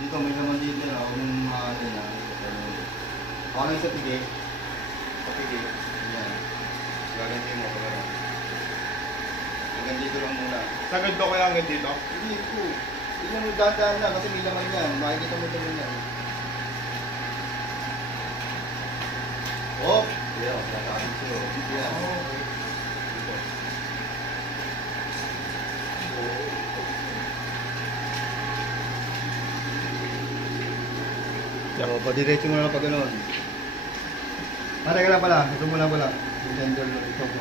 Dito may laman dito na. Huwag mong ano na. Okay lang sa pigi. Sa pigi. Yan. Gaganti mo. Hanggang dito lang muna. Sagad ko kaya hanggang dito? Hindi po. Hindi lang magdadaan lang kasi may laman yan. Makikita mo ito muna. Oh! Yeah, nakakabit siya. Yeah. Okay. Dito. So, padiretso mo na lang pag gano'n. Teka lang pala. Ito muna pala. Yung tender na ito po.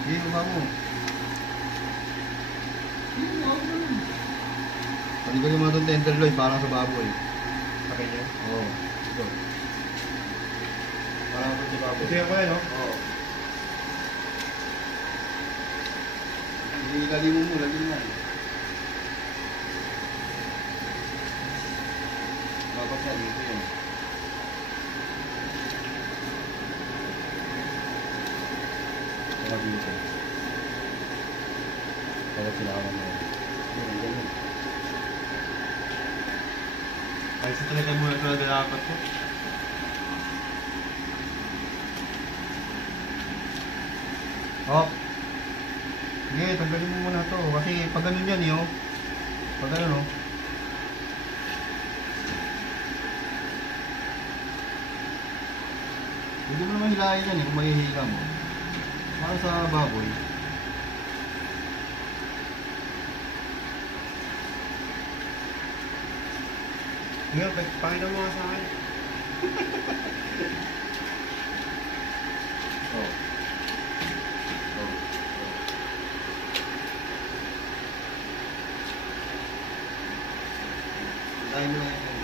Hindi mo ba mo? Hindi mo ba mo? Paligalin mo na itong tenderloin parang sa baboy. Sa kanya? Oo. Ito. Parang sa baboy. Ito yung ko yan, no? Oo. Ilalim mo, lagyan mo. Dapat na dito yun. Saka dito. Dapat silakan mo. Ganyan, ganyan. Ay, sa talaga muna ito na dapat ko. Oh. Sige, tanggalin mo muna to. Kasi pag ganun yan, yo. Pag ganun, oh. Hindi mo naman hilahin yan, eh, kung mahihila mo. Para sa baboy. Ngayon, pakita mo nga sa akin. Oh. Oh. Hilahin mo lang yan.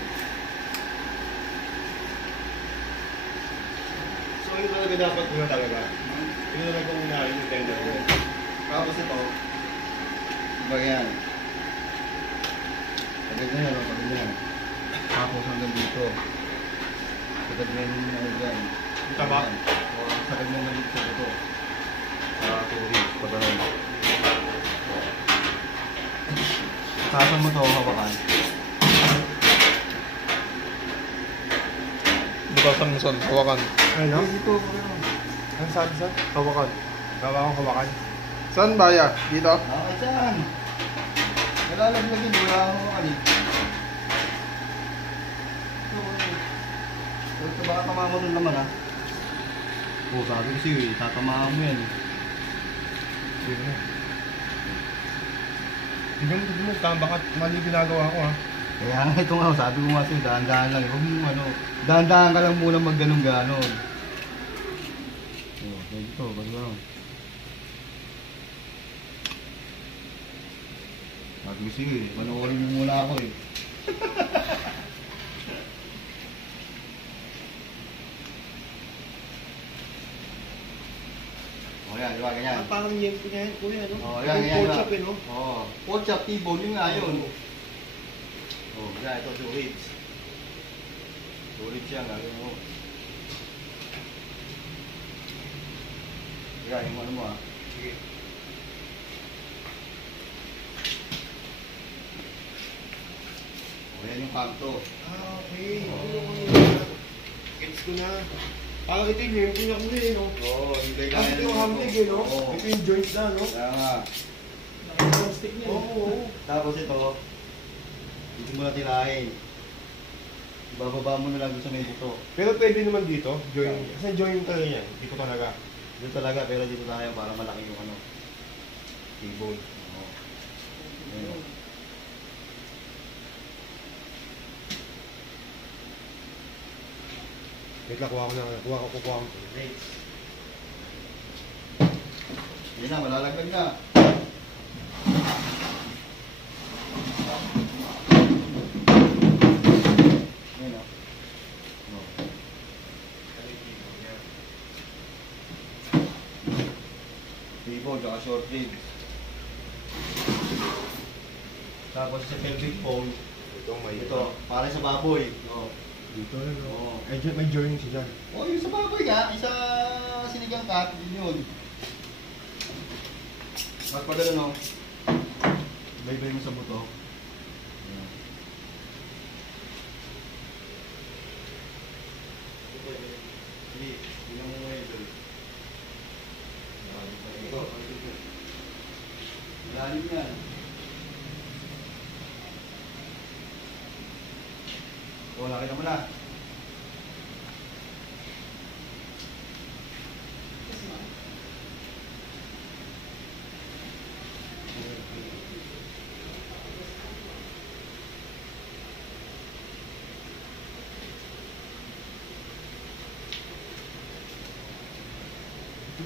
So, yun talaga dapat muna talaga. Yun talaga kung unahin yung tender ko. Tapos ito, iba yan. Pagod na yan, o, pagod na yan. Tapos hanggang dito. Pagod na yung ano dyan. Yung taba? O, sakag mo na dito ito. Sa turi, pagod na. Sasang mo ito, hawakan. Butasan mo son, hawakan. Ano? Dito, pagod. Ano sabi sa? Hawakan. Gawa akong hawakan. Saan baya? Dito? Okay, saan? Nalalaglag yun, wala akong hawakan eh. Ito baka tama mo rin naman ha. Oo, sabi ko sa'yo eh, tatamaan mo yan eh. Sige na. Tignan mo, bakit mali ginagawa ko ha? Kaya nga ito nga, sabi ko nga sa'yo, dahan-dahan lang. Huwag mo ano, dahan-dahan ka lang muna mag-ganon-ganon. Oo, pwede ito, pwede ba? Sabi ko sa'yo eh, panoorin mo muna ako eh. O yan, di ba, ganyan? Parang yem ko niya yan, kuya, no? O yan, ganyan. Pork chop, no? Oo, pork chop, T-bone, yun nga yun. Oh, yan, ito, 2 ribs. 2 ribs yan, gagawin mo. Yan, yung ano mo ah. Sige. O, yan yung kanto. Ah, okay. Gets ko na. Parang ito yung yem ko niya, kuya, no? Oo, hindi Ah, ito yung hamlig, eh, no? Oo. Ito yung joints na, no? Kaya nga. Plastic niya. Oo. Tapos ito, hindi mo na tinahin. Bababa mo na lang doon sa may buto. Pero pwede naman dito, join. Kasi join talaga yan. Dito talaga. Doon talaga, pero dito tayo para malaki yung ano. T-bone. Oo. Ayun, oh. Wait lang, kuha ko ng Rates. Hindi na, malalaglag na. Ayun o. T-bone, tsaka short ribs. Tapos sa pelvic bone, Itong may ito, para sa baboy. Oo. Dito na, no? Oo. May join siya dyan. Oh, yung sa baboy nga, isa sinigang cut, yun yun. Magpadala no. Baybay mo sa buto. Yan. Sige, tingnan mo ngayon doon. Ito. Lalim yan. O, nakita mo na.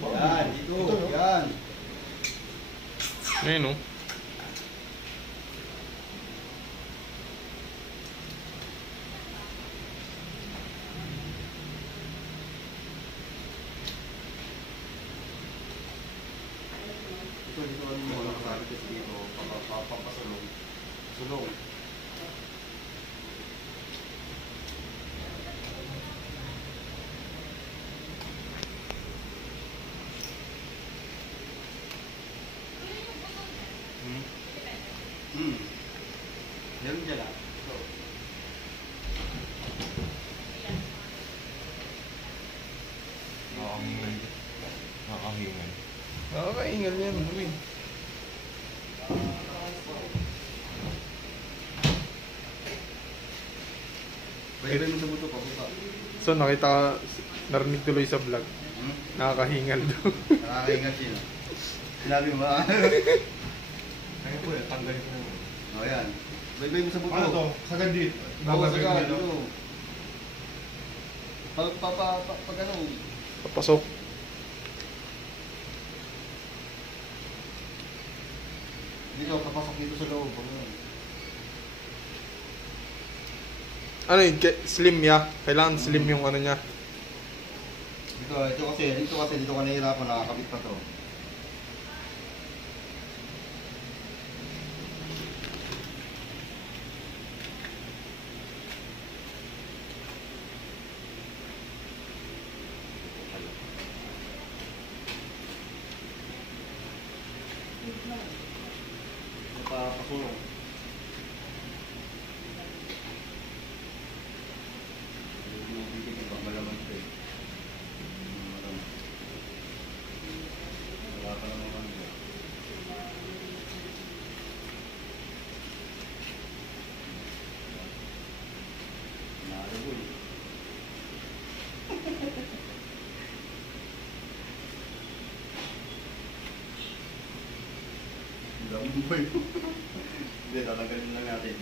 Yan, dito. Yan. Ayun, oh. Dito ano mo nakasabi kasi dito, papasulong. Sulong. Meron dyan ah. So, Nakahingal. Nakahingal. Nakakaingal yan, Uy. baybay mo sa buto pa, buka. So, nakita ka, narinig tuloy sa vlog. Hmm? Nakakahingal daw. Nakakaingat siya. Sinabi mo ba? Kaya po eh, tanggalin ko na. O yan. Baybay mo sa buto. Ano to? Sagad dito. Oo, Bababay sige, mo ano. dito. Pag ano, Papasok. dito, papasok dito sa loob. Ano yun? Slim ya? Kailangan slim yung ano niya. Dito kasi, dito ka nahihirapan, nakakabit pa to. Papasulong. Bibigyan pag malaman ito eh. Malaman. Wala pa naman yan. Narabol. Ang dami mo ba yun? Hindi, tatanggalin lang natin.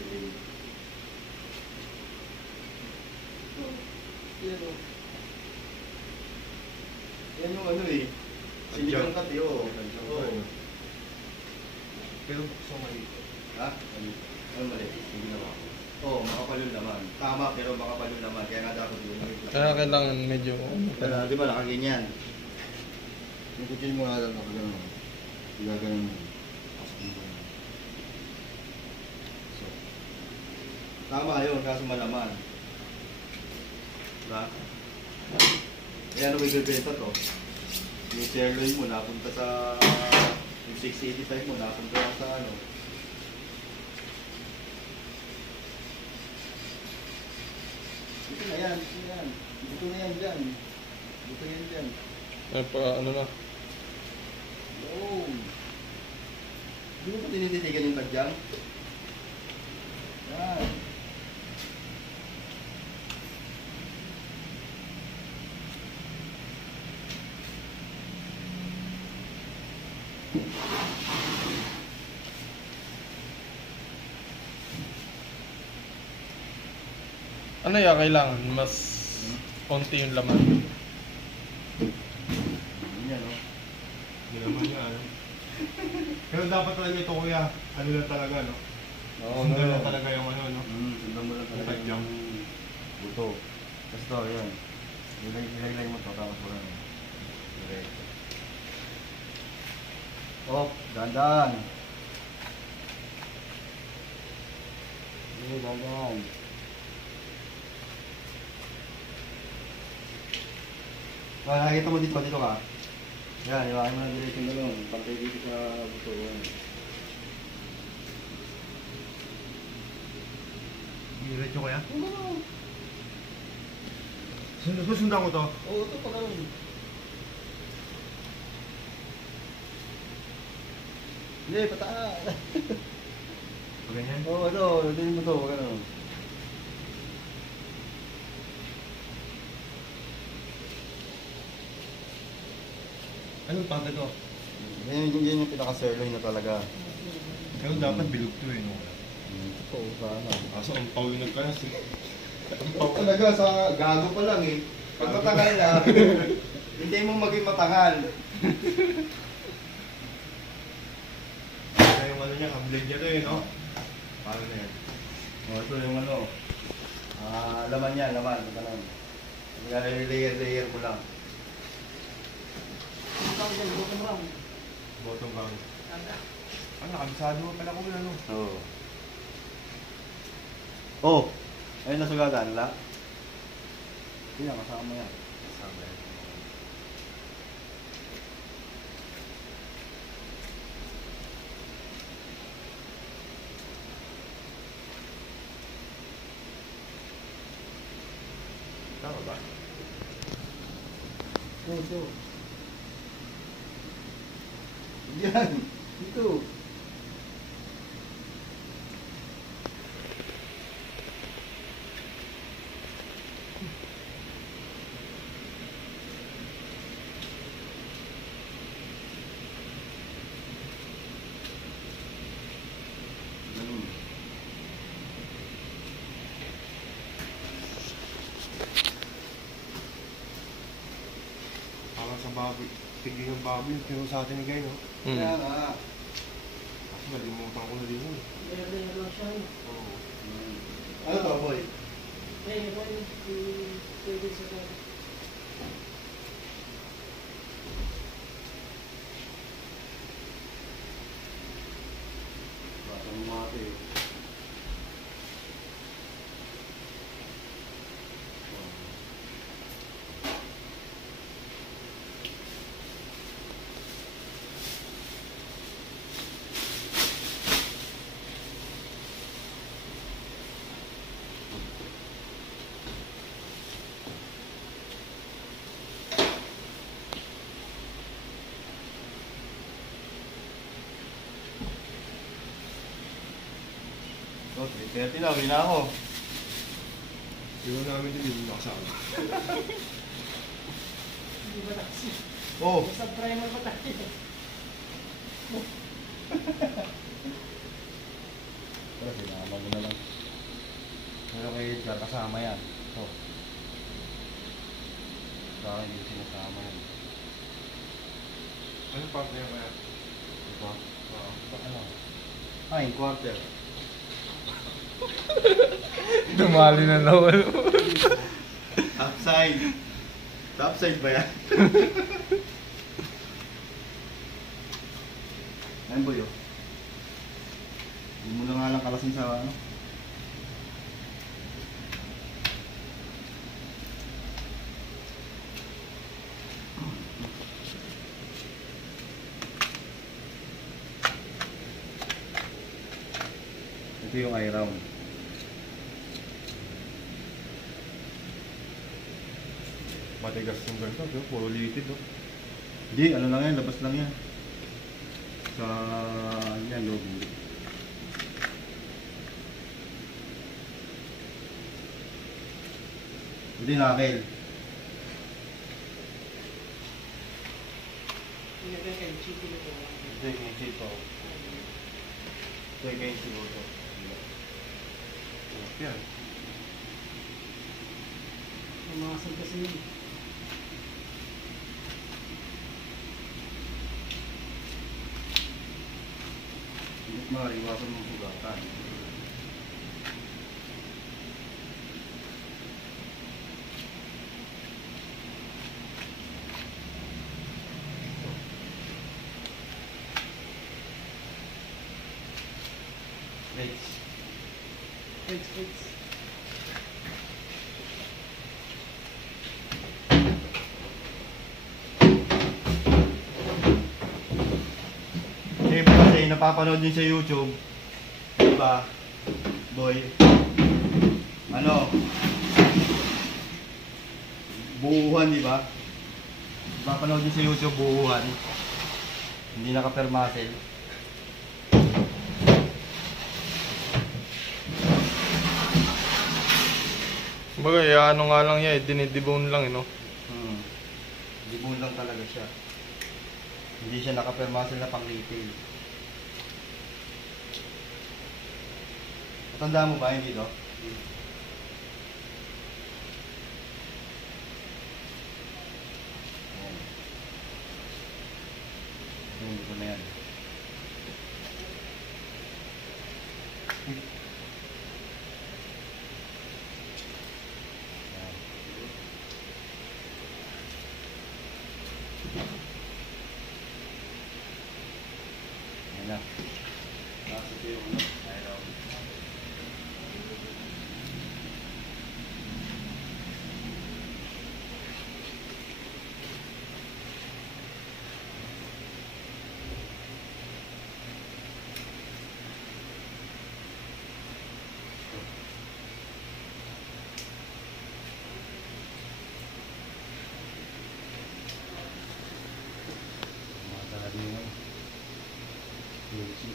Yan o. Yan yung ano eh. Sinigang kat eh, oo. Oo. Pero gusto mali. Ha? Ano mali? Hindi naman. Oo, makapal yung laman. Tama, pero makapal yung laman. Kaya nga dapat yun. Kaya kailangan medyo... Di ba, nakaganyan. Yung kutin mo nga lang, nakagano'n. Gagano'n mo. Pasok mo ba yun? So, tama yun, kaso malaman. Diba? Kaya ano may bebenta to? Yung sirloin mo, napunta sa... Yung 685 mo, napunta lang sa ano. Ito na yan, ito na yan. Ito na yan dyan. Ito yan dyan. ano na? Oh. Hindi mo ba tinititigan yung tadyang? Yan. Ano ya kailangan? Mas konti yung laman. Yan, no? Hindi naman yan. Pero dapat talaga ito kuya, ano lang talaga no? Oo, Sundan lang talaga yung ano no? Sundan mo lang talaga Tadyang. yung buto. Tapos ito, yan. Nilay mo ito, tapos wala na. Diretso. Oh, dandan. Dandan. Nakikita mo dito ka. Yan, iwain mo na diretso yung galon. Pantay dito sa buto. Yan. Diretso kaya? Oo, Susundan ko to. ito pa ganun. Hindi, pataas. Pag ganyan. Oo, ito. Tingin mo to. Ganun. Anong pang to? Yan yung pinaka-sirloin na talaga. Pero dapat bilog to eh. No? Ito, sana. Kaso ang pao yung nagkalas eh. Ang Pag talaga sa gago pa lang eh. Pag matangal na, hindi mo maging matangal. Ito yung ano niya, blade niya to eh, no? Paano na yan? Ito yung ano. Laman yan, laman. Ganun. Layer mo lang. Bottom round. Ano, kabisado mo pala ko ano? Oo. Oh! Ayun nasugatan, la? Hindi na, kasama yan. Kasama yan. Tama ba? Ito. Yan. Ito. Ganun. Parang sa baboy. Tigil yung baboy. Pero sa atin ni Guy, no? Kaya nga. Kasi nalimutan ko na rin yun. Oo. Ano to, boy? Batang mati. Oh, 3:30 na, uwi na ako. Iwan namin din yung nakasama. Oh! Pero sinama mo na lang. Pero kay Edgar, kasama yan. Ito. Sa akin yung sinasama yan. Anong part na yan kaya? Ito? Oo. Ano? Ay, quarter. Dumali na naman. Upside. Upside ba yan? Ayun boy, oh. Hindi mo na nga lang kalasin sa ano. Ito yung I-round. Matigas yung ganito, no? Puro liquid, no? Hindi, ano lang yan, labas lang yan. Sa yan, loob. Hindi nakil. Hindi, kaya ito. Hindi, kaya ito. Yan. Pumasag kasi yun. Hindi mariwasan mong sugatan. Wait. Siyempre kasi napapanood nyo sa YouTube, diba, boy, Ano? Buuhan, di ba? Papanood nyo sa YouTube, buuhan. Hindi naka-permuscle. Bagay, ano nga lang yan, dinidibone lang, no? Dibon lang talaga siya. Hindi siya naka-permuscle na pang-retail. Tanda mo ba, hindi to? Hindi ko na yan. Ayan na. Nasa ito yung ano. Ayan. Mga yun. Gucci.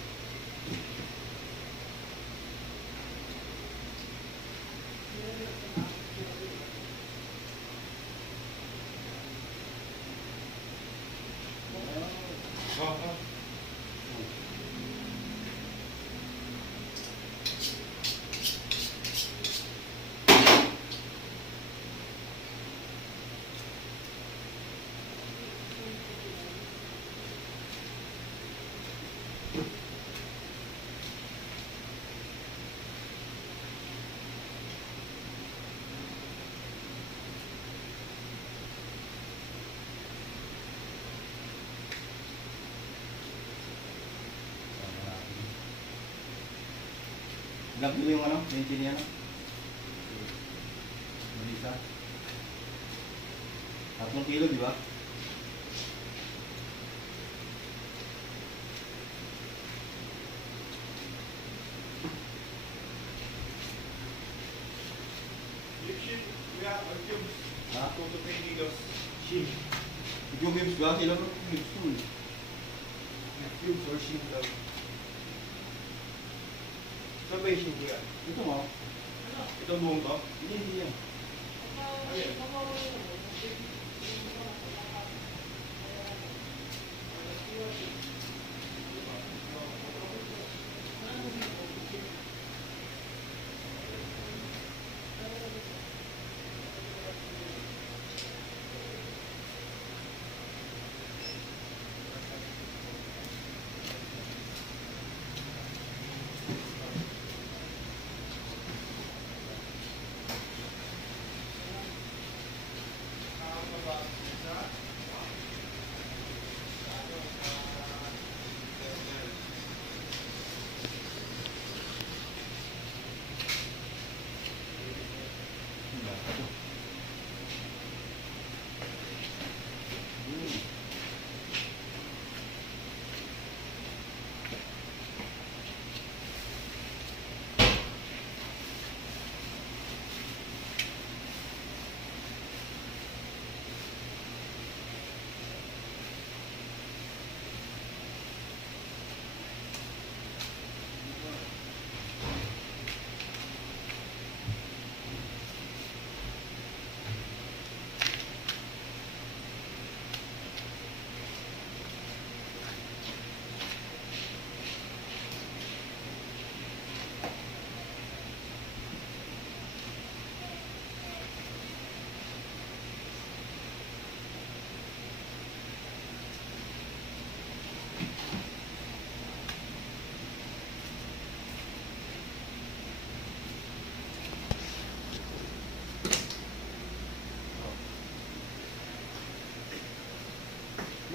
Ilang kilo yung ano? Yung chini ano? Malisa. 3 kilo, di ba? Ha? Yung cubes ba? Ilang cubes to eh? Cubes or shim lang. Saan ba yung shim kuya? Ito mo. Itong buong to? Hindi yan.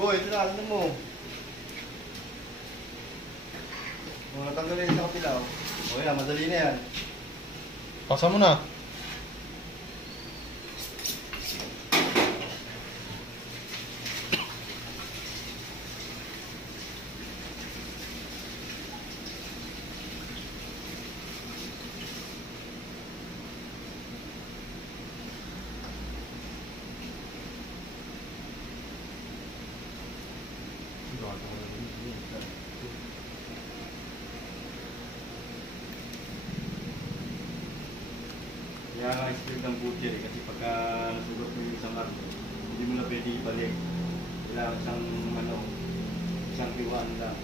Boy, ito na, ano mo? Natanggalin sa kapila. O yan, madali na yan. Pasa mo na. Kaya nga explain ng butcher kasi pagka nasugot mo yung isang arto, hindi mo na pwede ibalik. Kailangan isang hiwaan lang.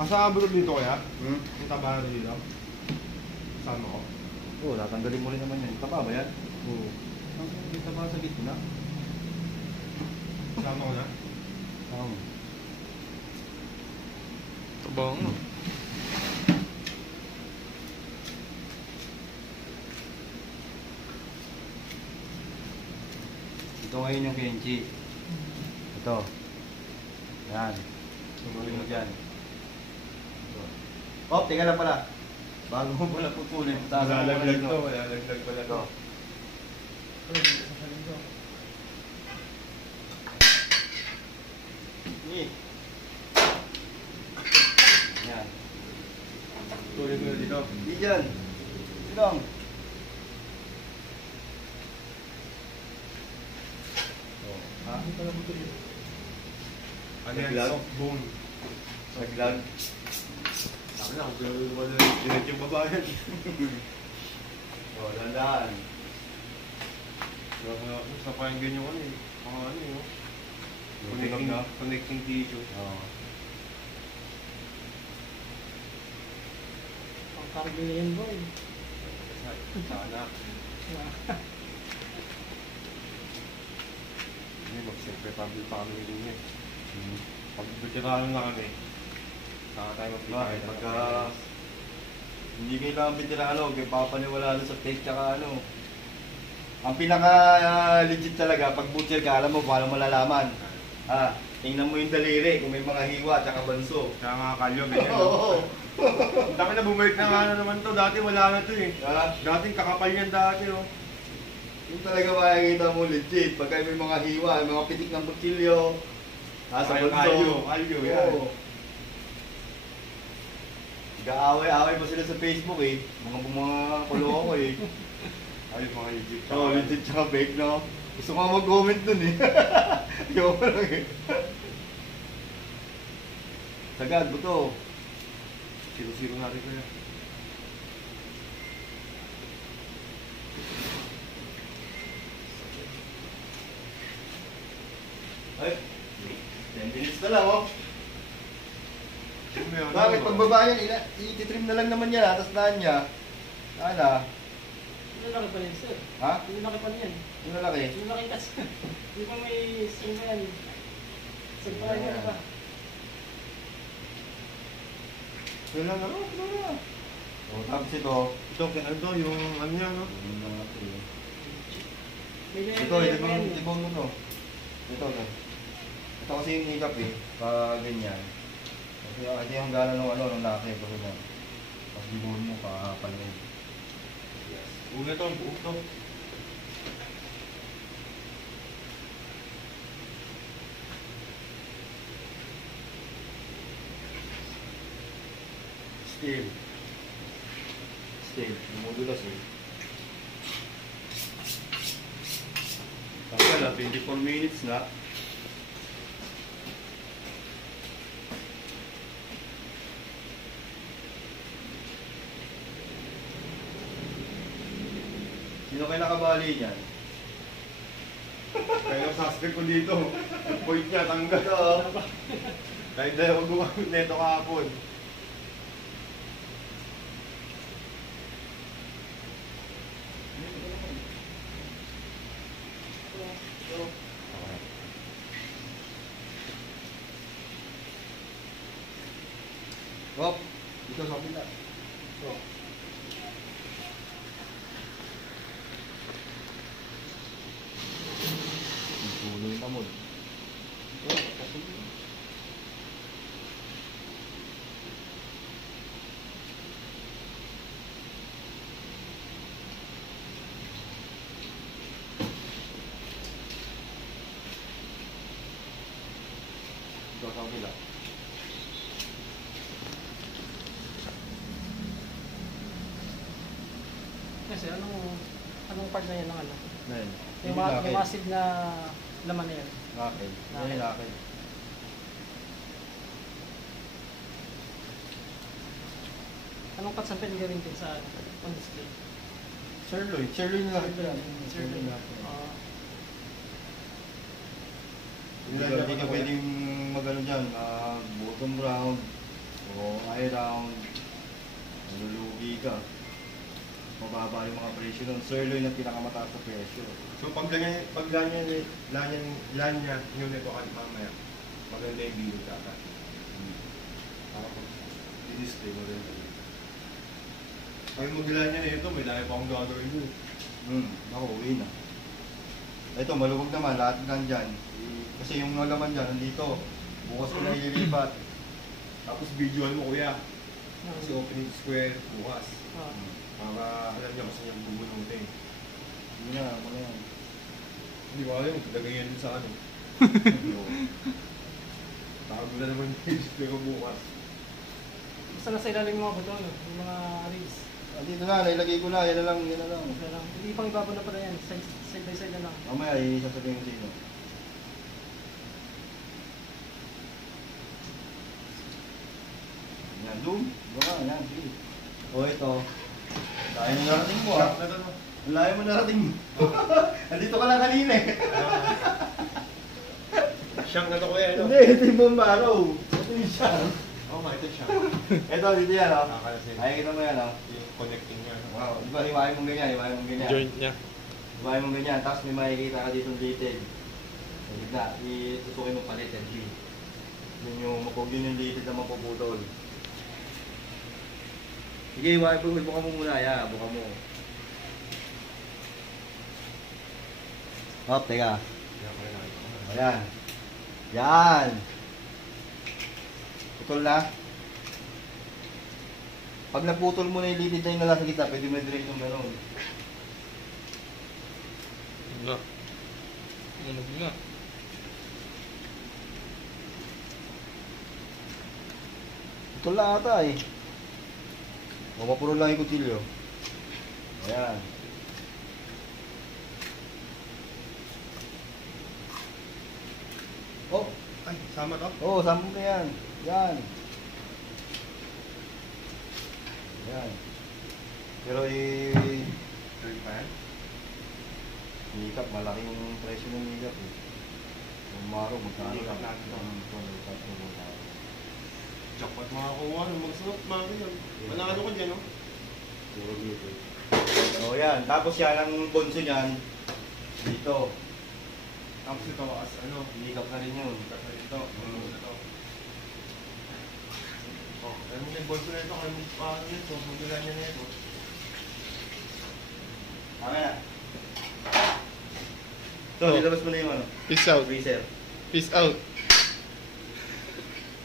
Kasama dito kaya? Hmm? Yung tabahan dito? Kasama ko? Oo, tatanggalin mo rin naman yan. Taba ba yan? Oo. Ang taba sa gitna. Kasama ko na? Oo. Tabang no. Ito ngayon yung Kenchi. Ito. Yan. Tuloy mo dyan. Ito. Oh, tingnan lang pala. Bago mo pala pupunin. Malalaglag to, malalaglag pala to. Yan. Tuloy mo na dito. Di dyan. Silong. Oh. Ha? Ano yan? Naglag? Soft bone. Naglag. Sabi na, kung gano'n mo na dinat yung babayan. Oh, dandaan. Gusto pa yung ganyan ano eh. Mga ano eh. oh. Connecting na. Connecting tissue. Oo. Ang cargo na yan, boy. Sana. Hindi, mag-secretable pa kami rin eh. Pag veterano na kami, saka tayo Bakit? magpipay. Pagka hindi kailangan veterano, huwag kayo papaniwala doon sa fake tsaka ano. Ang pinaka legit talaga, pag butcher ka, alam mo, paano malalaman. Tingnan mo yung daliri, kung may mga hiwa tsaka banso. Kaya nga kalyo, ganyan. Oo. Ang dami na bumalik na nga na naman to. Dati wala na to eh. Ha? Dating kakapal yan dati oh. Yung talaga makikita mo legit. Pagka may mga hiwa, may mga pitik ng kutsilyo. Sa banso. Kalyo, yan. Oo. Nag-aaway-aaway pa sila sa Facebook eh. Mga kuloko eh. Ay, mga legit. Oo, legit tsaka fake, no? Gusto ko nga mag-comment dun eh. Ayaw ko lang eh. Sagad, buto. Siro-siro natin kaya. Ay, 10 minutes na lang oh. Ano Bakit pagbaba yan, i-trim na lang naman yan, atas daan niya. Sana. Yung laki pa yan, sir. Ha? Yung laki pa yan. Yung lalaki. Yung laki kasi. Di ba may string pa yan? String pa yan ba? Yun lang ano? Ano na? O, tapos ito. Ito, ano to, yung ano yan no? Ito, ibang mo no. Ito. Ito kasi yung hikap eh. Ganyan. Kasi yung gala ng ano, ng laki. Kasi mo. Tapos dibuhon mo, kakapal mo. Buo na to, buo to. Steel. Namudulas eh. Tagal 24 minutes na. Sino kayo nakabali dyan? Kaya yung suspect ko dito, yung point niya, tanggal. Ito. Kahit dahil gumamit neto kahapon. Hop, dito sa kapila. Ito. Puno yung tamod. Ito sa kapila. Kasi anong part na yan ng ano? Ngayon. Yung acid na laman na yan. Akin. Yan yung akin. Anong cuts ang pwedeng gawin din sa on display? Sirloin. Sirloin na lahat yan. Sirloin. lahat yan. Hindi Hindi ka pwedeng mag-ano dyan, bottom round o high round, malulugi ka. Mababa yung mga presyo nun. Sirloin ang pinakamataas na presyo. So pag lanya, yun ito kahit mamaya. Maganda yung video dapat. Tapos, i-display mo rin. Ay maglanya na ito, may dahil pa akong gagawin mo. Ako, uwi na. Ito, maluwag naman, lahat nandyan. Kasi yung nalaman dyan, nandito. Bukas ko na ililipat. Tapos videoan mo kuya. Kasi opening square bukas. Ah. Para alam niya kasi niya bubunutin. Hindi na, ano yan. Hindi ko alam, lagay yan dun sa ano. Tago na naman yung display ko bukas. Basta nasa ilalim yung mga buto, no? Yung mga rings. Dito na, nailagay ko na, yan na lang, yan na lang. Okay lang. Hindi pang ibaba na pala yan. Side by side na lang. Mamaya, isasabihin ko sino. Yan, doon. Baka, yan, sige. O, ito. Layo mo narating mo, ah. Layo mo narating mo. Andito ka lang kanina, eh. Siyang na to kuya, ano? Hindi, ito yung bombaro. Ito yung siyang. Oo nga, ito siya. Ito, dito yan, oh. Nakakalasin. Nakikita mo yan, oh. Yung connecting niya. Wow, di ba, hiwain mong ganyan, hiwain mong ganyan. Joint niya. Hiwain mong ganyan, tapos may makikita ka dito ng litid. Sa gitna, itusukin mo pa litid, G. Yun yung litid na mapuputol. Sige, hiwain mo, buka mo muna, ya, buka mo. Hop, teka. Ayan. Yan. Putol na. Pag naputol mo na yung litid na yung nasa gitna, pwede mo i-direct yung gano'n. Ano? Ano na? Putol na ata eh. O, mapuro lang yung kutilyo. Ayan. Oh, Ay, sama to? oo, sambong na yan. Yan. Yan. Pero Third pan? Nikap, malaki yung presyo ng nikap eh. Yung maro, magkano Nikap lang. natin to. Ang Jackpot makakuha nung magsuot, mga ganyan. Walang ano ko dyan, no? puro dito. So yan, tapos yan, ang bonso niyan, dito. Tapos ito, as ano, Nikap na rin yun. ikat na dito. Ano to? Oh, kaya mo yung bolso na ito, kaya mo pa ano nito, magdala niya na ito. Tama na. So, ilabas mo na yung ano, Peace out. freezer. Peace out.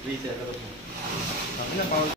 Freezer, labas mo. Sabi na,